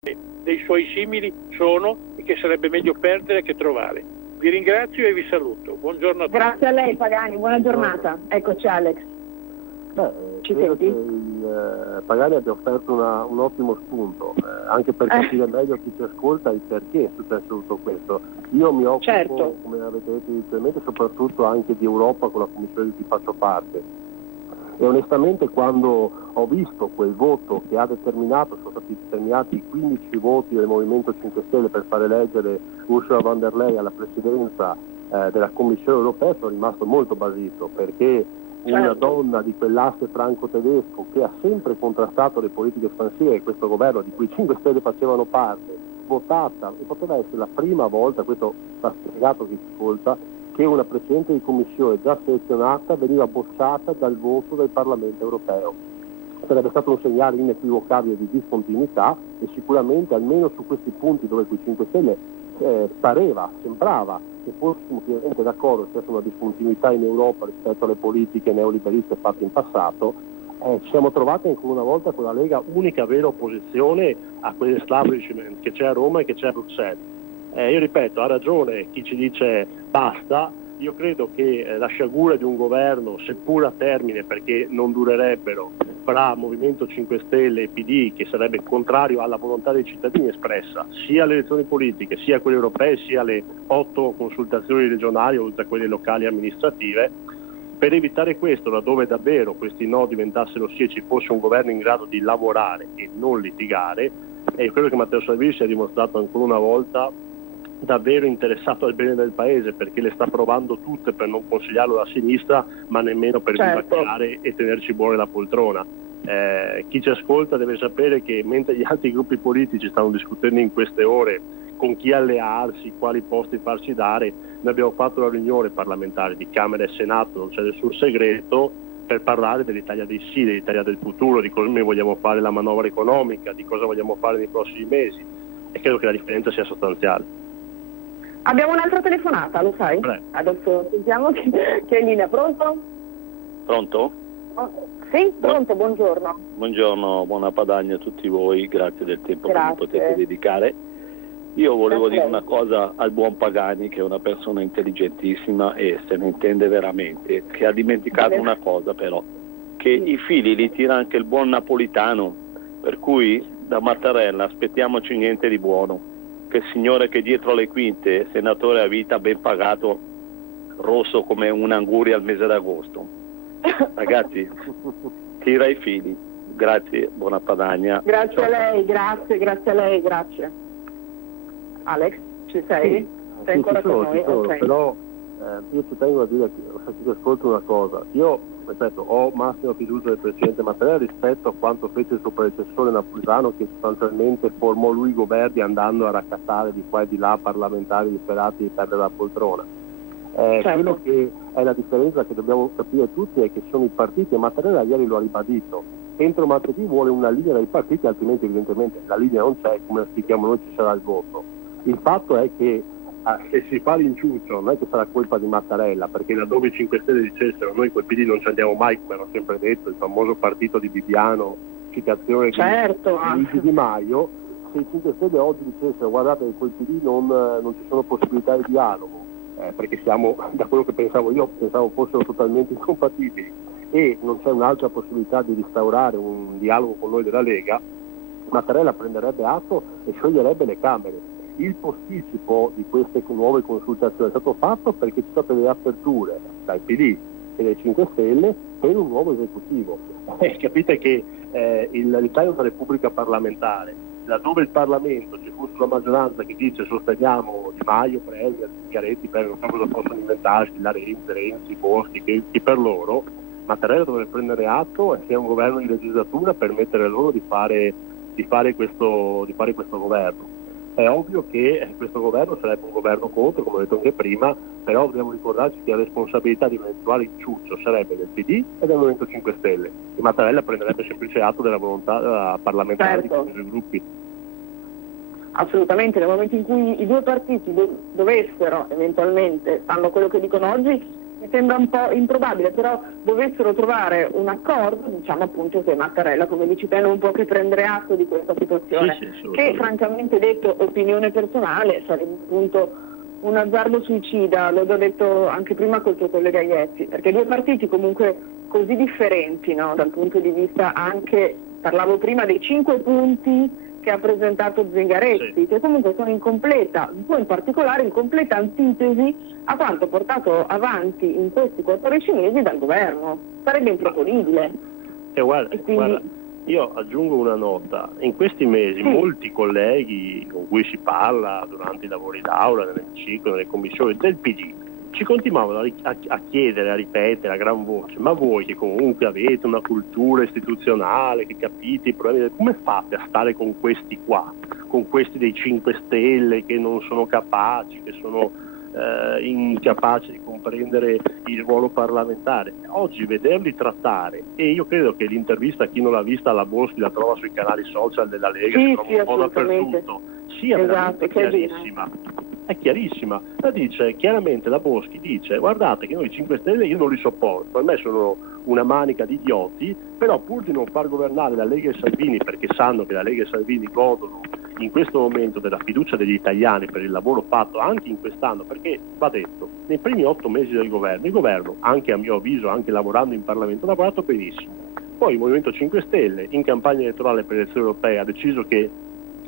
dei suoi simili sono e che sarebbe meglio perdere che trovare. Vi ringrazio e vi saluto. Buongiorno a tutti. Grazie a lei Pagani, buona giornata. Eccoci Alex. Ci senti? Il Pagani abbia offerto un ottimo spunto, anche per capire meglio chi ci ascolta il perché è successo tutto questo. Io mi occupo, come avete detto inizialmente, soprattutto anche di Europa con la commissione di cui faccio parte. E onestamente quando ho visto quel voto che ha determinato, sono stati determinati 15 voti del Movimento 5 Stelle per far eleggere Ursula von der Leyen alla presidenza della Commissione europea, sono rimasto molto basito, perché una donna di quell'asse franco-tedesco che ha sempre contrastato le politiche espansive di questo governo, di cui i 5 Stelle facevano parte, votata, e poteva essere la prima volta, questo va spiegato chi ci ascolta, che una Presidente di Commissione già selezionata veniva bocciata dal voto del Parlamento europeo. Sarebbe stato un segnale inequivocabile di discontinuità e sicuramente almeno su questi punti dove quei 5 Stelle sembrava che fossimo pienamente d'accordo che c'è una discontinuità in Europa rispetto alle politiche neoliberiste fatte in passato, ci siamo trovati ancora una volta con la Lega unica vera opposizione a quell'establishment che c'è a Roma e che c'è a Bruxelles. Io ripeto, ha ragione chi ci dice basta. Io credo che la sciagura di un governo, seppur a termine, perché non durerebbero, fra Movimento 5 Stelle e PD, che sarebbe contrario alla volontà dei cittadini espressa sia alle elezioni politiche, sia a quelle europee, sia alle 8 consultazioni regionali, oltre a quelle locali amministrative, per evitare questo, laddove davvero questi no diventassero sì e ci fosse un governo in grado di lavorare e non litigare, e io credo che Matteo Salvini si è dimostrato ancora una volta davvero interessato al bene del paese, perché le sta provando tutte per non consigliarlo da sinistra, ma nemmeno per vivacchiare e tenerci buone la poltrona. Chi ci ascolta deve sapere che mentre gli altri gruppi politici stanno discutendo in queste ore con chi allearsi, quali posti farci dare, noi abbiamo fatto una riunione parlamentare di Camera e Senato, non c'è nessun segreto, per parlare dell'Italia dei sì, dell'Italia del futuro, di come vogliamo fare la manovra economica, di cosa vogliamo fare nei prossimi mesi, e credo che la differenza sia sostanziale. Abbiamo un'altra telefonata, lo sai? Adesso sentiamo che è in linea. Pronto? Pronto? Sì, pronto, buongiorno. Buongiorno, buona Padania a tutti voi, grazie del tempo che mi potete dedicare. Io volevo dire una cosa al buon Pagani, che è una persona intelligentissima e se ne intende veramente, che ha dimenticato una cosa però, che i fili li tira anche il buon napolitano, per cui da Mattarella aspettiamoci niente di buono. Che il signore che dietro le quinte, senatore a vita ben pagato, rosso come un'anguria al mese d'agosto. Ragazzi, tira i fili. Grazie, buona Padania. Grazie a lei, grazie a lei, grazie. Alex, ci sei? Sì, sei ancora con noi? Okay. Però io ci tengo a dire, se ti ascolto una cosa, io ripeto, ho massima fiducia del Presidente Mattarella rispetto a quanto fece il suo predecessore napolitano, che sostanzialmente formò lui i governi andando a raccattare di qua e di là parlamentari disperati di perdere la poltrona. Quello che è la differenza che dobbiamo capire tutti è che sono i partiti, e Mattarella ieri lo ha ribadito, entro martedì vuole una linea dei partiti, altrimenti evidentemente la linea non c'è, come spieghiamo noi ci sarà il voto. Il fatto è che se si fa l'inciuccio non è che sarà colpa di Mattarella, perché laddove i 5 Stelle dicessero noi col PD non ci andiamo mai, come hanno sempre detto, il famoso partito di Bibbiano, citazione di Di Maio, se i 5 Stelle oggi dicessero guardate che col PD non ci sono possibilità di dialogo, perché siamo, da quello che pensavo io, pensavo fossero totalmente incompatibili, e non c'è un'altra possibilità di instaurare un dialogo con noi della Lega, Mattarella prenderebbe atto e scioglierebbe le Camere. Il posticipo di queste nuove consultazioni è stato fatto perché ci sono state delle aperture dal PD e dai 5 Stelle per un nuovo esecutivo. Capite che l'Italia è una repubblica parlamentare, laddove il Parlamento ci fosse una maggioranza che dice sosteniamo Di Maio, Premier, Zingaretti, per non so cosa possono inventarsi, la Renzi, Boschi, chi per loro, Mattarella dovrebbe prendere atto e sia un governo di legislatura per permettere loro di fare questo governo. È ovvio che questo governo sarebbe un governo contro, come ho detto anche prima, però dobbiamo ricordarci che la responsabilità di un eventuale inciuccio sarebbe del PD e del Movimento 5 Stelle, e Mattarella prenderebbe semplice atto della volontà parlamentare di questi due gruppi. Assolutamente, nel momento in cui i due partiti dovessero eventualmente, fanno quello che dicono oggi, Mi sembra un po' improbabile, però dovessero trovare un accordo, diciamo appunto che Mattarella, come dici te, non può che prendere atto di questa situazione, che francamente detto, opinione personale, sarebbe appunto un azzardo suicida, l'ho detto anche prima col tuo collega Iezzi, perché due partiti comunque così differenti, no? Dal punto di vista anche, parlavo prima dei 5 punti che ha presentato Zingaretti, che comunque sono in completa, in particolare in completa antitesi a quanto portato avanti in questi 14 mesi dal governo. Sarebbe improponibile. Guarda, io aggiungo una nota. In questi mesi molti colleghi con cui si parla durante i lavori d'aula, nell'emiciclo, nelle commissioni del PD, ci continuavano a chiedere, a ripetere a gran voce: ma voi che comunque avete una cultura istituzionale, che capite i problemi, come fate a stare con questi qua, con questi dei 5 Stelle che non sono capaci, che sono incapaci di comprendere il ruolo parlamentare? Oggi vederli trattare, e io credo che l'intervista, chi non l'ha vista alla Boschi la trova sui canali social della Lega, si trova un po' dappertutto, sia veramente chiarissima. È chiarissima, la dice chiaramente, la Boschi dice: guardate che noi 5 Stelle io non li sopporto, per me sono una manica di idioti, però pur di non far governare la Lega e Salvini, perché sanno che la Lega e Salvini godono in questo momento della fiducia degli italiani per il lavoro fatto anche in quest'anno, perché va detto, nei primi 8 mesi del governo, il governo, anche a mio avviso, anche lavorando in Parlamento, ha lavorato benissimo. Poi il Movimento 5 Stelle in campagna elettorale per le elezioni europee ha deciso che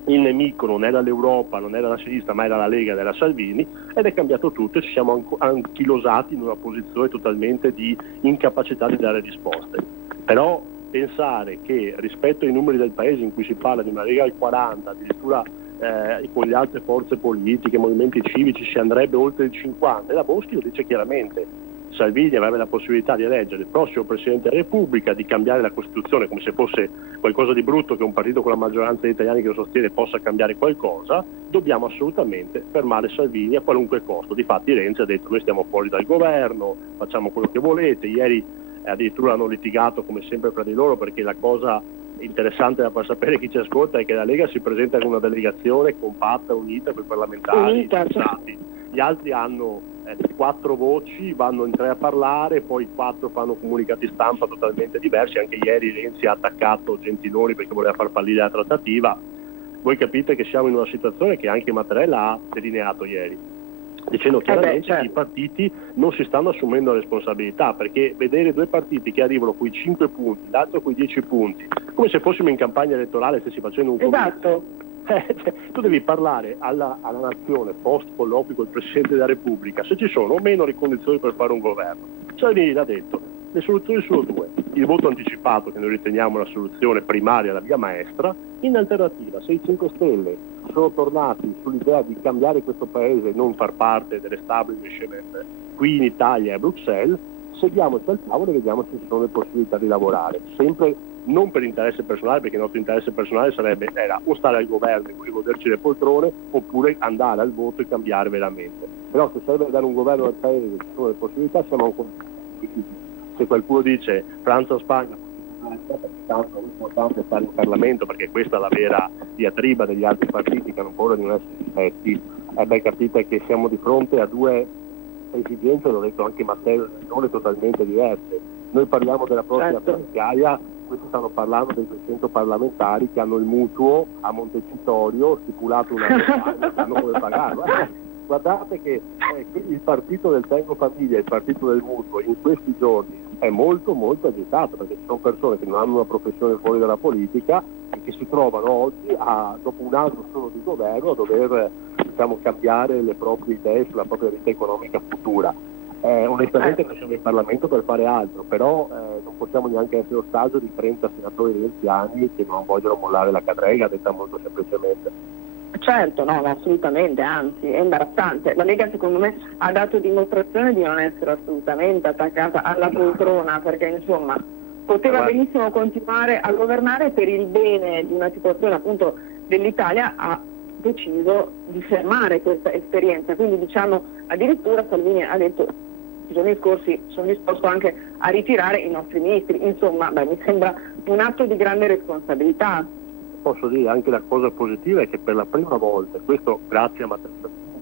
il nemico non era l'Europa, non era la sinistra, ma era la Lega ed era Salvini, ed è cambiato tutto e ci siamo anchilosati in una posizione totalmente di incapacità di dare risposte. Però pensare che rispetto ai numeri del paese in cui si parla di una Lega al 40, addirittura con le altre forze politiche, movimenti civici, si andrebbe oltre il 50, e la Boschi lo dice chiaramente: Salvini avrebbe la possibilità di eleggere il prossimo Presidente della Repubblica, di cambiare la Costituzione, come se fosse qualcosa di brutto che un partito con la maggioranza degli italiani che lo sostiene possa cambiare qualcosa. Dobbiamo assolutamente fermare Salvini a qualunque costo. Difatti Renzi ha detto: noi stiamo fuori dal governo, facciamo quello che volete. Ieri addirittura hanno litigato come sempre fra di loro, perché la cosa interessante da far sapere chi ci ascolta è che la Lega si presenta con una delegazione compatta, unita, con i parlamentari interessati. Gli altri hanno 4 voci, vanno in 3 a parlare, poi 4 fanno comunicati stampa totalmente diversi. Anche ieri Renzi ha attaccato Gentiloni perché voleva far fallire la trattativa. Voi capite che siamo in una situazione che anche Mattarella ha delineato ieri, dicendo chiaramente che i partiti non si stanno assumendo responsabilità, perché vedere 2 partiti che arrivano con i 5 punti, l'altro con i 10 punti, come se fossimo in campagna elettorale, stessi facendo un convegno. Tu devi parlare alla nazione post colloquio col Presidente della Repubblica se ci sono o meno le condizioni per fare un governo. Salvini l'ha detto: le soluzioni sono 2: il voto anticipato, che noi riteniamo la soluzione primaria, la via maestra. In alternativa, se i 5 Stelle sono tornati sull'idea di cambiare questo paese e non far parte dell'establishment qui in Italia e a Bruxelles, sediamoci al tavolo e vediamo se ci sono le possibilità di lavorare, sempre non per interesse personale, perché il nostro interesse personale era o stare al governo e goderci le poltrone, oppure andare al voto e cambiare veramente. Però se serve dare un governo al paese, ci sono le possibilità, siamo ancora. Se qualcuno dice Francia o Spagna, tanto è importante stare in Parlamento, perché questa è la vera diatriba degli altri partiti che hanno paura di non essere rispetti, capite che siamo di fronte a 2 esigenze, l'ho detto anche Matteo, totalmente diverse. Noi parliamo della prossima finanziaria, questi stanno parlando dei 200 parlamentari che hanno il mutuo a Montecitorio stipulato una campagna e sanno come pagarlo. Guardate che il partito del Tengo Famiglia, il partito del mutuo, in questi giorni è molto molto agitato, perché ci sono persone che non hanno una professione fuori dalla politica e che si trovano oggi, dopo un anno solo di governo, a dover cambiare le proprie idee sulla propria vita economica futura. Onestamente noi siamo in Parlamento per fare altro, però non possiamo neanche essere ostaggio di 30 senatori renziani che non vogliono mollare la cadrega, detta molto semplicemente. Certo, no, assolutamente, anzi è imbarazzante. La Lega secondo me ha dato dimostrazione di non essere assolutamente attaccata alla poltrona, perché insomma poteva benissimo continuare a governare per il bene di una situazione appunto dell'Italia. Ha deciso di fermare questa esperienza, quindi diciamo addirittura Salvini ha detto i giorni scorsi sono disposto anche a ritirare i nostri ministri. Insomma, mi sembra un atto di grande responsabilità. Posso dire anche la cosa positiva è che per la prima volta, questo grazie a Matteo,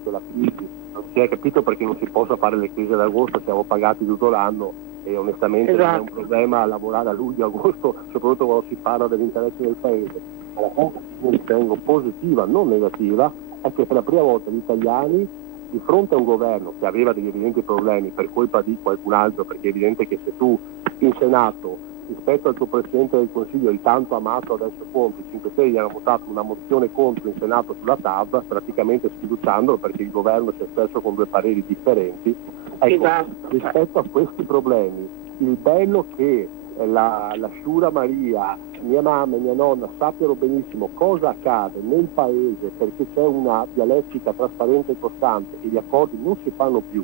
la crisi non si è capito perché non si possa fare le crisi ad agosto, siamo pagati tutto l'anno e onestamente non è un problema lavorare a luglio, agosto, soprattutto quando si parla dell'interesse del paese. Ma la cosa che io ritengo positiva, non negativa, è che per la prima volta gli italiani, di fronte a un governo che aveva degli evidenti problemi per colpa di qualcun altro, perché è evidente che se tu in Senato rispetto al tuo Presidente del Consiglio, il tanto amato adesso Conte, i 5 Stelle gli hanno votato una mozione contro in Senato sulla TAV, praticamente sfiduciandolo perché il governo si è espresso con due pareri differenti. Ecco, rispetto a questi problemi, il bello che la Sciura Maria, mia mamma e mia nonna sappiano benissimo cosa accade nel paese perché c'è una dialettica trasparente e costante e gli accordi non si fanno più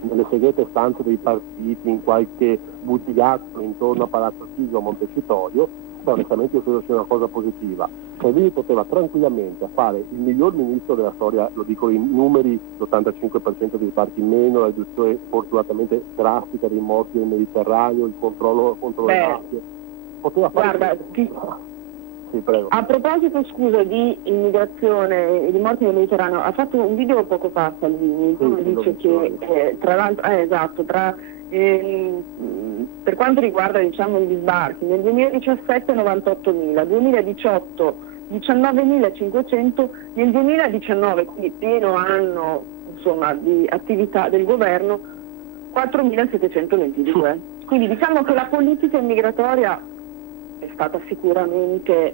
nelle segrete stanze dei partiti, in qualche butigliato intorno a Palazzo Chigi o Montecitorio, onestamente io credo sia una cosa positiva. Salvini poteva tranquillamente fare il miglior ministro della storia, lo dico in numeri, l'85% dei sbarchi in meno, la riduzione fortunatamente drastica dei morti nel Mediterraneo, il controllo contro le mafie. Poteva fare Sì, prego. A proposito, scusa, di immigrazione e di morti nel Mediterraneo, ha fatto un video poco fa Salvini, dove dice che tra l'altro, per quanto riguarda gli sbarchi, nel 2017 98.000, 2018 19.500, nel 2019, quindi pieno anno di attività del governo, 4.722. Quindi diciamo che la politica immigratoria è stata sicuramente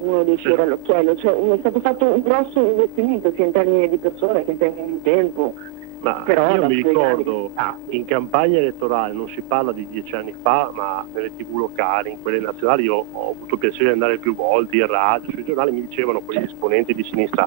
uno dei fiori all'occhiello, cioè è stato fatto un grosso investimento sia in termini di persone che in termini di tempo. Ma però io mi ricordo in campagna elettorale, non si parla di 10 anni fa, ma nelle TV locali, in quelle nazionali, io ho avuto piacere di andare più volte in radio, sui giornali mi dicevano quegli esponenti di sinistra: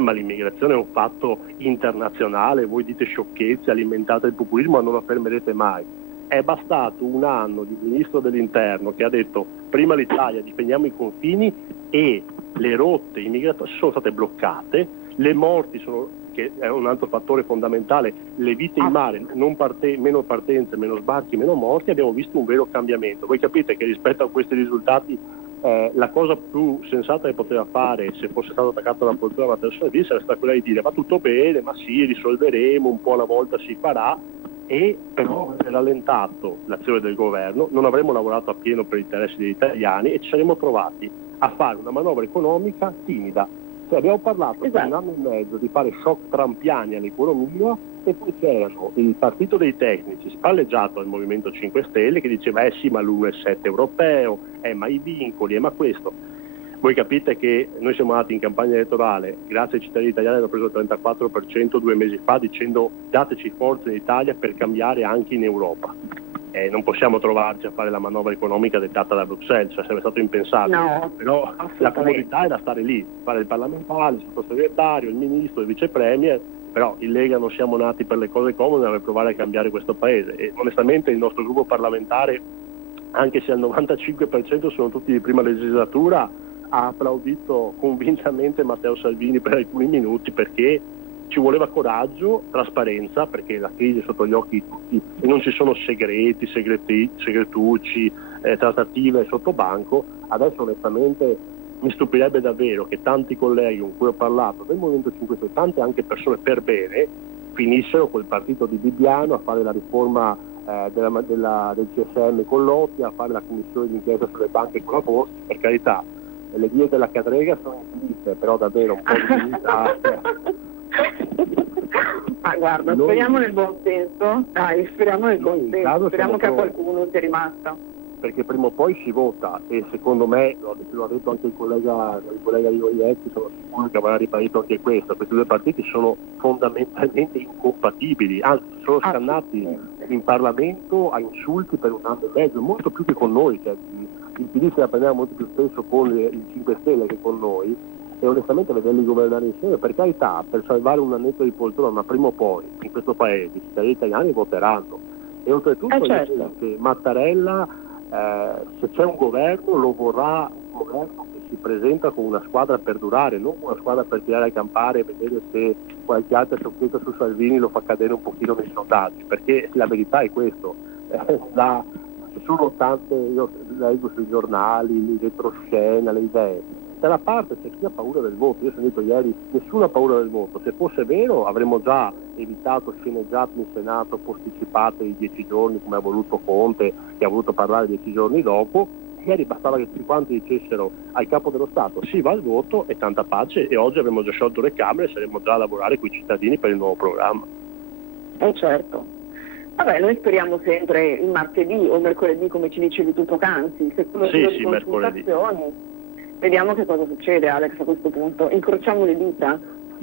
ma l'immigrazione è un fatto internazionale, voi dite sciocchezze, alimentate il populismo, non lo fermerete mai. È bastato un anno di ministro dell'interno che ha detto: prima l'Italia, difendiamo i confini, e le rotte immigratorie sono state bloccate, le morti sono, che è un altro fattore fondamentale, le vite in mare, meno partenze, meno sbarchi, meno morti, abbiamo visto un vero cambiamento. Voi capite che rispetto a questi risultati la cosa più sensata che poteva fare, se fosse stato attaccato alla poltrona Matteo Salvini, sarebbe stata quella di dire: va tutto bene, ma sì, risolveremo, un po' alla volta si farà. E però è rallentato l'azione del governo, non avremmo lavorato appieno per gli interessi degli italiani e ci saremmo trovati a fare una manovra economica timida. Cioè, abbiamo parlato per un anno e mezzo di fare shock trampiani all'economia e poi c'erano il partito dei tecnici spalleggiato al Movimento 5 Stelle che diceva sì, ma l'1,7 europeo, ma i vincoli, ma questo. Voi capite che noi siamo andati in campagna elettorale, grazie ai cittadini italiani hanno preso il 34% 2 mesi fa dicendo: dateci forza in Italia per cambiare anche in Europa. Non possiamo trovarci a fare la manovra economica dettata da Bruxelles, cioè sarebbe stato impensabile. No, però la comodità era stare lì, fare il parlamentare, il sottosegretario, il ministro, il vice premier, però in Lega non siamo nati per le cose comode, per provare a cambiare questo paese. E onestamente il nostro gruppo parlamentare, anche se al 95% sono tutti di prima legislatura, ha applaudito convintamente Matteo Salvini per alcuni minuti, perché ci voleva coraggio, trasparenza, perché la crisi è sotto gli occhi di tutti e non ci sono segreti, segretucci, trattative sotto banco. Adesso onestamente mi stupirebbe davvero che tanti colleghi con cui ho parlato del Movimento 5 Stelle, tante anche persone per bene, finissero col partito di Bibbiano a fare la riforma del CSM con Lotti, a fare la commissione d'inchiesta sulle banche con la Borsa. Per carità, le vie della cadrega sono infinite, però davvero un po' di dignità. Ma guarda, speriamo nel buon senso, speriamo che a qualcuno sia rimasta. Perché prima o poi si vota, e secondo me, lo ha detto anche il collega Iglietti, sono sicuro che avrà ribadito anche questo: questi due partiti sono fondamentalmente incompatibili, anzi sono scannati in Parlamento a insulti per un anno e mezzo, molto più che con noi. Cioè, il PD se la prendeva molto più spesso con il 5 Stelle che con noi, e onestamente vederli governare insieme, per carità, per salvare un annetto di poltrona, ma prima o poi in questo paese i cittadini italiani voteranno. E oltretutto che Mattarella, se c'è un governo, lo vorrà un governo che si presenta con una squadra per durare, non una squadra per tirare a campare e vedere se qualche altra sciocchezza su Salvini lo fa cadere un pochino nei sondaggi, perché la verità è questo. Ci sono tante, io leggo sui giornali, le retroscena, le idee, Da una parte c'è chi ha paura del voto, io ho sentito ieri nessuna paura del voto, se fosse vero avremmo già evitato sceneggiate in Senato posticipate di 10 giorni come ha voluto Conte, che ha voluto parlare 10 giorni dopo. Ieri bastava che tutti quanti dicessero al capo dello Stato si va al voto e tanta pace, e oggi avremmo già sciolto le Camere e saremmo già a lavorare con i cittadini per il nuovo programma. Certo. Vabbè, noi speriamo sempre il martedì o mercoledì, come ci dicevi tu poc'anzi, sì, mercoledì. Vediamo che cosa succede, Alex, a questo punto. Incrociamo le dita.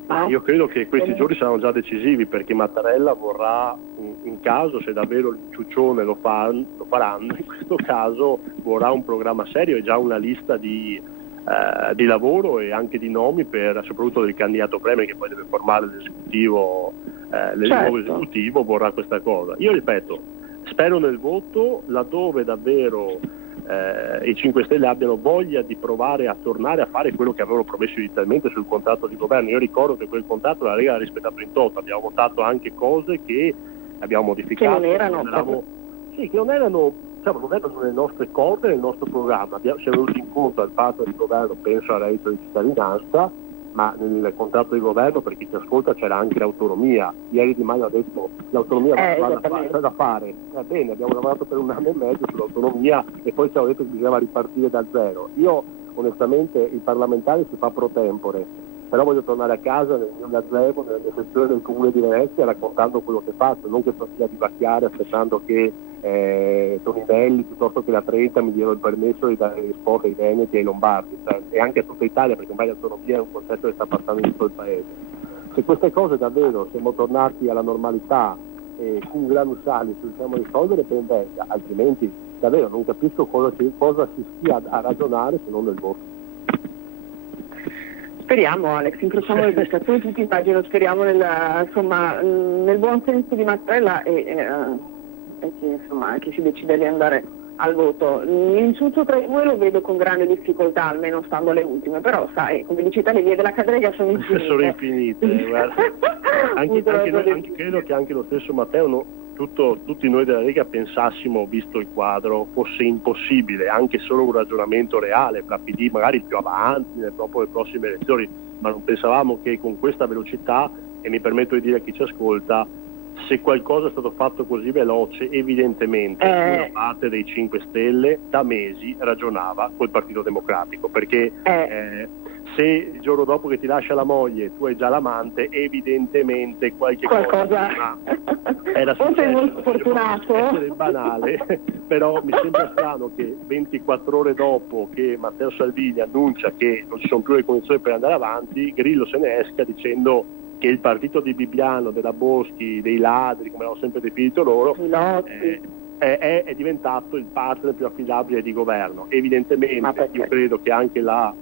No? Io credo che questi giorni saranno già decisivi, perché Mattarella vorrà, in caso, se davvero l'inciuccione lo faranno, in questo caso vorrà un programma serio e già una lista di lavoro e anche di nomi, soprattutto del candidato premier che poi deve formare l'esecutivo, il nuovo esecutivo vorrà questa cosa. Io ripeto, spero nel voto, laddove davvero i 5 Stelle abbiano voglia di provare a tornare a fare quello che avevano promesso inizialmente sul contratto di governo. Io ricordo che quel contratto la Lega ha rispettato in toto, abbiamo votato anche cose che abbiamo modificato, che non erano non erano nelle nostre corde, nel nostro programma. Siamo venuti incontro al patto di governo, penso al reddito di cittadinanza, ma nel contratto di governo, per chi ci ascolta, c'era anche l'autonomia. Ieri Di Maio ha detto l'autonomia va da fare. Va bene, abbiamo lavorato per 1 anno e mezzo sull'autonomia e poi ci hanno detto che bisognava ripartire da zero. Io onestamente il parlamentare si fa pro tempore, però voglio tornare a casa nel mio gazebo, nella mia sezione del comune di Venezia, raccontando quello che faccio, non che sto a vivacchiare aspettando che Toninelli piuttosto che la 30 mi diano il permesso di dare risposte ai Veneti e ai Lombardi, e anche a tutta Italia, perché ormai l'autonomia è un concetto che sta passando in tutto il paese. Se queste cose davvero siamo tornati alla normalità e con granusali riusciamo a risolvere, ben venga, altrimenti davvero non capisco cosa si stia a ragionare se non nel voto. Speriamo, Alex, incrociamo le dita, come tutti immagino, speriamo nel buon senso di Mattarella e che si decida di andare al voto. L'inciuccio tra i due lo vedo con grande difficoltà, almeno stando alle ultime, però sai, come dice te, le vie della cadrega sono infinite. Sono infinite, guarda. anche credo che anche lo stesso Matteo, tutti noi della Lega pensassimo, visto il quadro, fosse impossibile anche solo un ragionamento reale fra PD magari più avanti dopo le prossime elezioni, ma non pensavamo che con questa velocità, e mi permetto di dire a chi ci ascolta, se qualcosa è stato fatto così veloce, evidentemente una parte dei 5 Stelle da mesi ragionava col Partito Democratico, perché se il giorno dopo che ti lascia la moglie tu hai già l'amante, evidentemente qualcosa era successo. Sei molto fortunato. Essere banale, però mi sembra strano che 24 ore dopo che Matteo Salvini annuncia che non ci sono più le condizioni per andare avanti, Grillo se ne esca dicendo che il partito di Bibbiano, della Boschi, dei ladri, come l'hanno sempre definito loro, è diventato il partner più affidabile di governo. Evidentemente io credo che anche la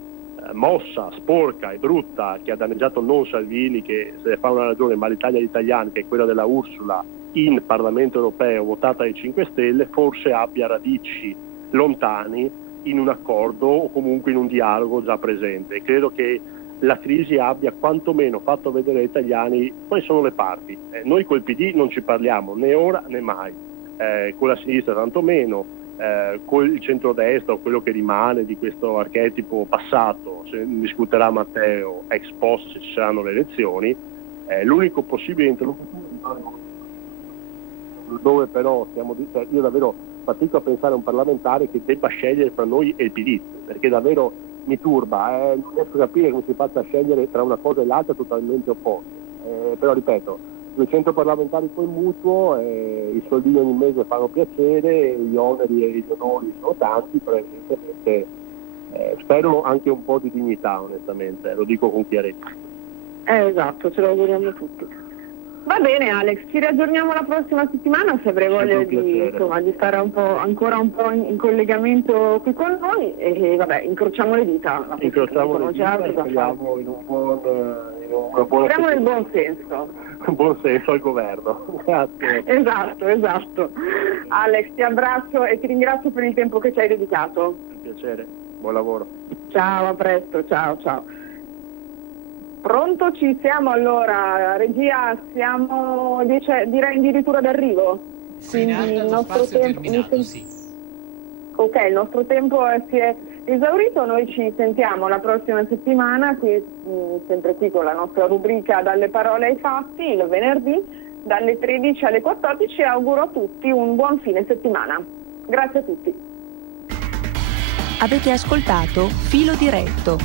mossa sporca e brutta che ha danneggiato non Salvini, che se ne fa una ragione, ma l'Italia degli italiani, che è quella della Ursula in Parlamento europeo votata dai 5 Stelle, forse abbia radici lontani in un accordo o comunque in un dialogo già presente. Credo che la crisi abbia quantomeno fatto vedere agli italiani quali sono le parti. Noi col PD non ci parliamo né ora né mai, con la sinistra tantomeno, con il centrodestra o quello che rimane di questo archetipo passato, se ne discuterà Matteo ex post se ci saranno le elezioni. L'unico possibile interlocutore dove però io davvero fatico a pensare a un parlamentare che debba scegliere fra noi e il PD, perché davvero mi turba, non riesco a capire come si faccia a scegliere tra una cosa e l'altra totalmente opposte, però ripeto, 200 parlamentari poi mutuo, i soldini ogni mese fanno piacere, gli oneri e gli onori sono tanti, però evidentemente spero anche un po' di dignità, onestamente, lo dico con chiarezza. Esatto, ce lo auguriamo tutti. Va bene Alex, ci riaggiorniamo la prossima settimana, se avrei voglia di stare ancora un po' in collegamento qui con noi e vabbè, incrociamo le dita. Speriamo in un speriamo nel buon senso. Un buon senso al governo. Grazie. Esatto. Alex, ti abbraccio e ti ringrazio per il tempo che ci hai dedicato. Un piacere, buon lavoro. Ciao, a presto, ciao. Pronto, ci siamo allora, regia, siamo direi addirittura d'arrivo. Sì, il nostro tempo sì. Ok, il nostro tempo si è esaurito. Noi ci sentiamo la prossima settimana, sempre qui con la nostra rubrica Dalle parole ai fatti, il venerdì dalle 13 alle 14. Auguro a tutti un buon fine settimana. Grazie a tutti. Avete ascoltato Filo Diretto.